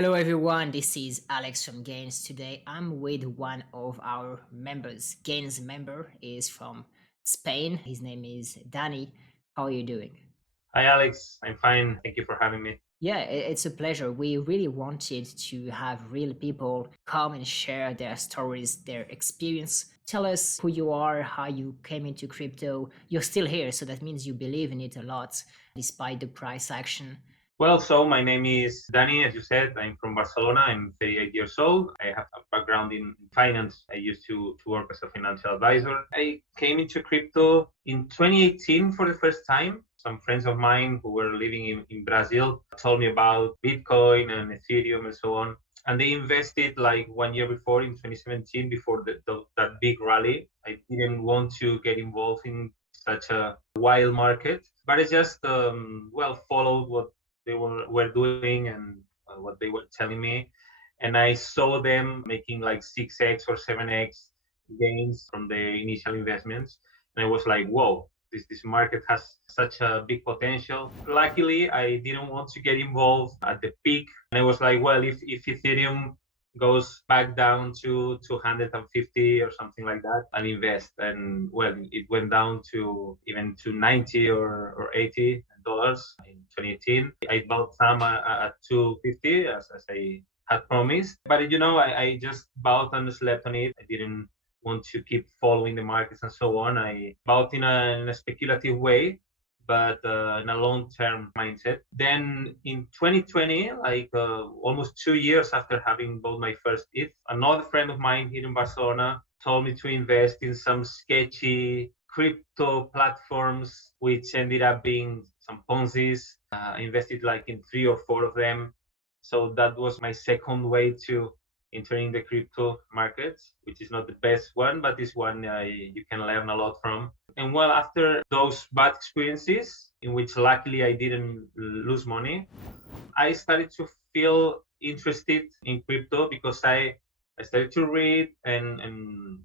Hello everyone, this is Alex from Gains. Today I'm with one of our members. Gains member is from Spain. His name is Danny. How are you doing? Hi, Alex. I'm fine. Thank you for having me. Yeah, it's a pleasure. We really wanted to have real people come and share their stories, their experience. Tell us who you are, how you came into crypto. You're still here, so that means you believe in it a lot despite the price action. My name is Danny. As you said, I'm from Barcelona. I'm 38 years old. I have a background in finance. I used to work as a financial advisor. I came into crypto in 2018 for the first time. Some friends of mine who were living in Brazil told me about Bitcoin and Ethereum and so on. And they invested like 1 year before in 2017, before that big rally. I didn't want to get involved in such a wild market, but I just followed what they were doing and what they were telling me. And I saw them making like 6x or 7x gains from the initial investments. And I was like, whoa, this market has such a big potential. Luckily, I didn't want to get involved at the peak. And I was like, well, if Ethereum goes back down to 250 or something like that, I'll invest. And well, it went down to even to 90 or $80 in 2018. I bought some at 250 as I had promised. But I just bought and slept on it. I didn't want to keep following the markets and so on. I bought in a speculative way, but in a long-term mindset. Then in 2020, almost 2 years after having bought my first ETH, another friend of mine here in Barcelona told me to invest in some sketchy crypto platforms, which ended up being some Ponzi's. I invested like in 3 or 4 of them. So that was my second way to entering the crypto markets, which is not the best one, but it's one you can learn a lot from. And well, after those bad experiences, in which luckily I didn't lose money, I started to feel interested in crypto because I started to read and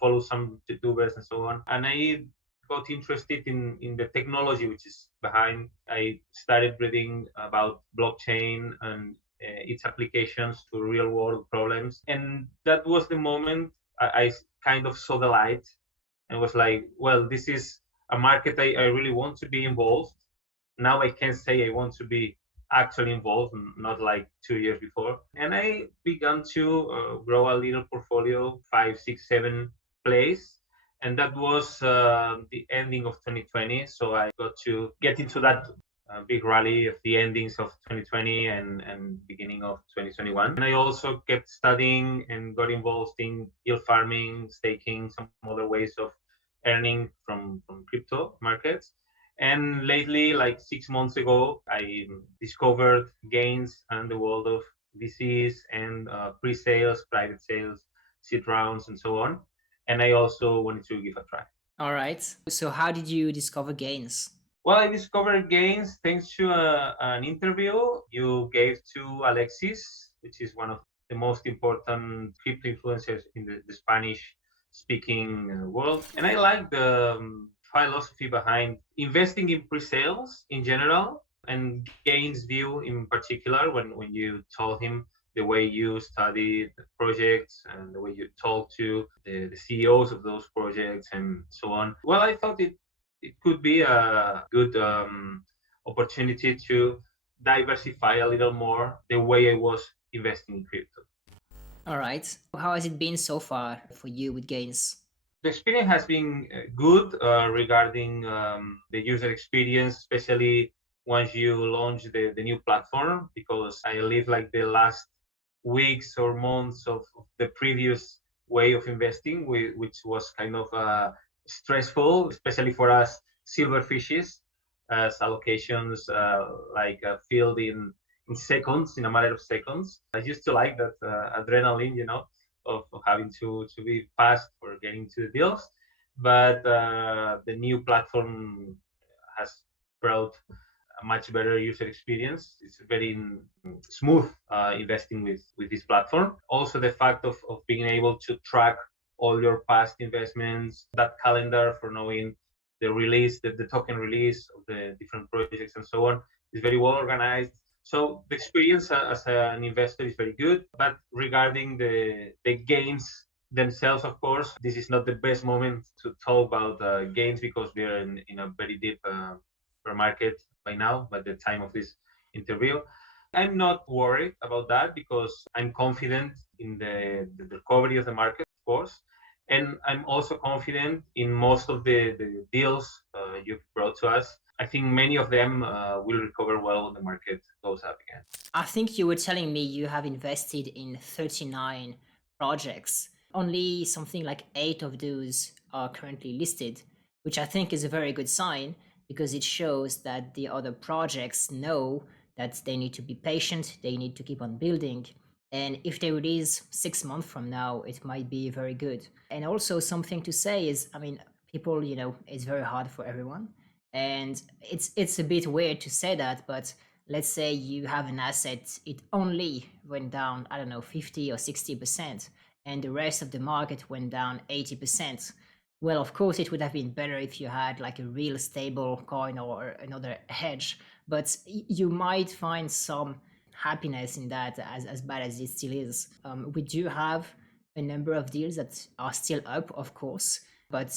follow some YouTubers and so on. And I got interested in the technology which is behind. I started reading about blockchain and its applications to real world problems. And that was the moment I kind of saw the light and was like, well, this is a market I really want to be involved. Now I can say I want to be actually involved, not like 2 years before. And I began to grow a little portfolio, 5, 6, 7 plays. And that was the ending of 2020. So I got to get into that big rally of the endings of 2020 and beginning of 2021. And I also kept studying and got involved in yield farming, staking, some other ways of earning from crypto markets. And lately, like 6 months ago, I discovered gains and the world of VCs and pre-sales, private sales, seed rounds, and so on. And I also wanted to give a try. All right. So how did you discover gains? Well, I discovered gains thanks to an interview you gave to Alexis, which is one of the most important crypto influencers in the Spanish speaking world. And I like the philosophy behind investing in pre-sales in general and gains view in particular when you told him the way you study the projects and the way you talk to the CEOs of those projects and so on. Well, I thought it could be a good opportunity to diversify a little more the way I was investing in crypto. All right. How has it been so far for you with gains? The experience has been good regarding the user experience, especially once you launch the new platform, because I live like the last weeks or months of the previous way of investing, which was kind of stressful, especially for us silverfishes, as allocations filled in seconds, in a matter of seconds. I used to like that adrenaline, of having to be fast for getting to the deals. But the new platform has brought a much better user experience. It's very smooth investing with this platform. Also, the fact of being able to track all your past investments, that calendar for knowing the release, the token release of the different projects and so on is very well organized. So the experience as an investor is very good. But regarding the gains themselves, of course, this is not the best moment to talk about gains because we are in a very deep bear market by now, by the time of this interview. I'm not worried about that because I'm confident in the recovery of the market, of course. And I'm also confident in most of the deals you've brought to us. I think many of them will recover well when the market goes up again. I think you were telling me you have invested in 39 projects. Only something like 8 of those are currently listed, which I think is a very good sign because it shows that the other projects know that they need to be patient, they need to keep on building. And if they release 6 months from now, it might be very good. And also, something to say is, I mean, people, it's very hard for everyone. And it's a bit weird to say that, but let's say you have an asset, it only went down, I don't know, 50 or 60%, and the rest of the market went down 80%. Well, of course, it would have been better if you had like a real stable coin or another hedge, but you might find some happiness in that, as bad as it still is. We do have a number of deals that are still up, of course, but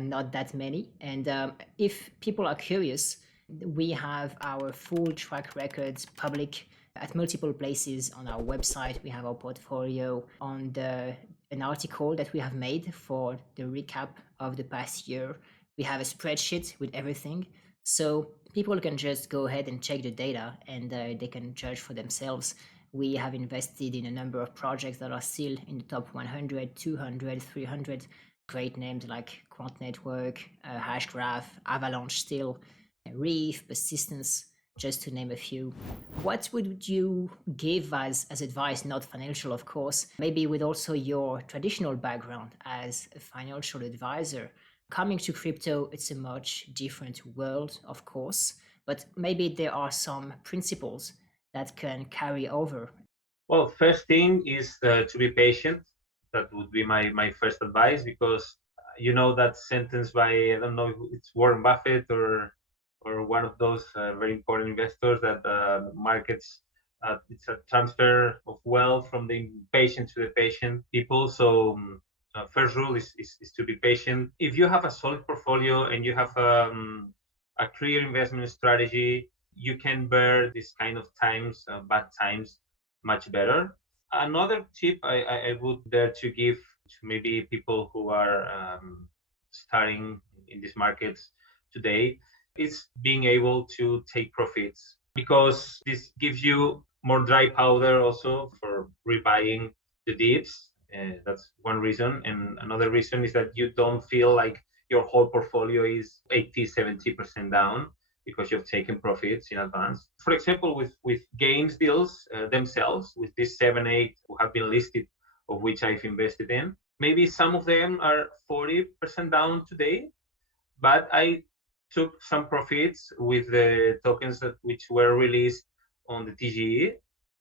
not that many. And if people are curious, we have our full track records public at multiple places on our website. We have our portfolio on an article that we have made for the recap of the past year. We have a spreadsheet with everything. So people can just go ahead and check the data and they can judge for themselves. We have invested in a number of projects that are still in the top 100, 200, 300. Great names like Quant Network, Hashgraph, Avalanche still, Reef, Persistence, just to name a few. What would you give as advice, not financial, of course, maybe with also your traditional background as a financial advisor? Coming to crypto, it's a much different world, of course, but maybe there are some principles that can carry over. Well, first thing is to be patient. That would be my first advice because you know that sentence by, I don't know if it's Warren Buffett or one of those very important investors that markets it's a transfer of wealth from the impatient to the patient people. So first rule is to be patient. If you have a solid portfolio and you have a clear investment strategy, you can bear this kind of times, bad times, much better. Another tip I would dare to give to maybe people who are starting in these markets today is being able to take profits because this gives you more dry powder also for rebuying the dips. That's one reason. And another reason is that you don't feel like your whole portfolio is 80, 70% down because you've taken profits in advance. For example, with games deals themselves, with these 7, 8 who have been listed, of which I've invested in, maybe some of them are 40% down today, but I took some profits with the tokens that which were released on the TGE.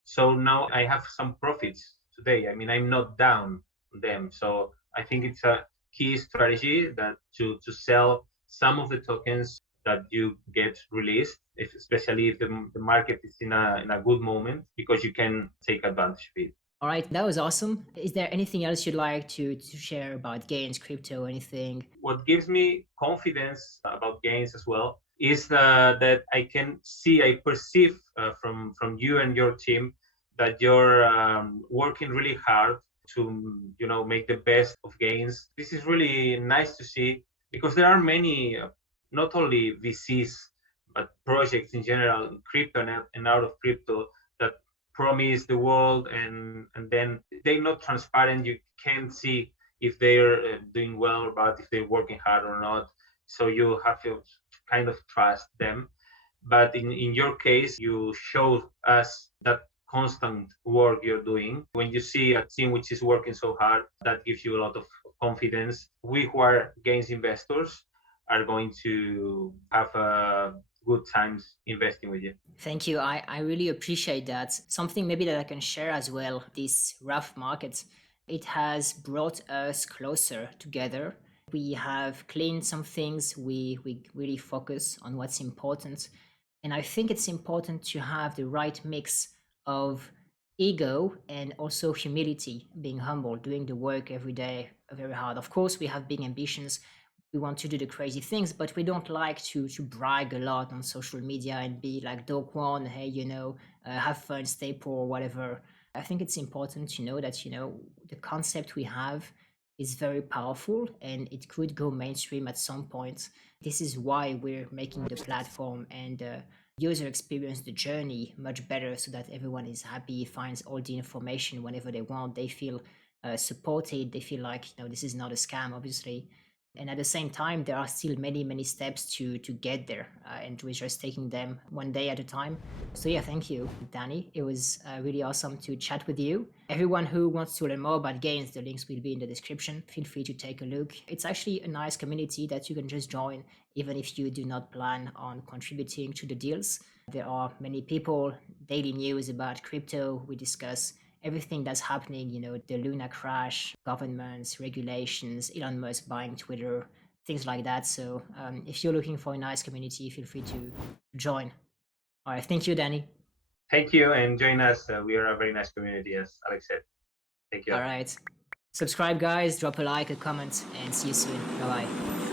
So now I have some profits today. I mean, I'm not down on them. So I think it's a key strategy that to sell some of the tokens that you get released, especially if the market is in a good moment, because you can take advantage of it. All right, that was awesome. Is there anything else you'd like to share about gains, crypto, anything? What gives me confidence about gains as well is that I can see, I perceive from you and your team that you're working really hard to make the best of gains. This is really nice to see because there are many, not only VCs but projects in general, in crypto and out of crypto that promise the world and then they're not transparent. You can't see if they're doing well or bad, if they're working hard or not. So you have to kind of trust them. But in your case, you showed us that constant work you're doing. When you see a team which is working so hard, that gives you a lot of confidence. We who are gains investors are going to have good times investing with you. Thank you. I really appreciate that. Something maybe that I can share as well, this rough market, it has brought us closer together. We have cleaned some things. We really focus on what's important. And I think it's important to have the right mix of ego and also humility, being humble, doing the work every day very hard. Of course, we have big ambitions. We want to do the crazy things, but we don't like to brag a lot on social media and be like dope one, hey, have fun, stay poor, whatever. I think it's important to know that, the concept we have is very powerful and it could go mainstream at some point. This is why we're making the platform and user experience, the journey much better so that everyone is happy, finds all the information whenever they want. They feel supported. They feel like, this is not a scam, obviously. And at the same time, there are still many, many steps to get there, and we're just taking them one day at a time. So yeah, thank you, Danny. It was really awesome to chat with you. Everyone who wants to learn more about gains, the links will be in the description. Feel free to take a look. It's actually a nice community that you can just join, even if you do not plan on contributing to the deals. There are many people, daily news about crypto. We discuss everything that's happening, the Luna crash, governments, regulations, Elon Musk buying Twitter, things like that. So if you're looking for a nice community, feel free to join. All right. Thank you, Danny. Thank you, and join us. We are a very nice community, as Alex said. Thank you. All right. Subscribe, guys. Drop a like, a comment, and see you soon. Bye bye.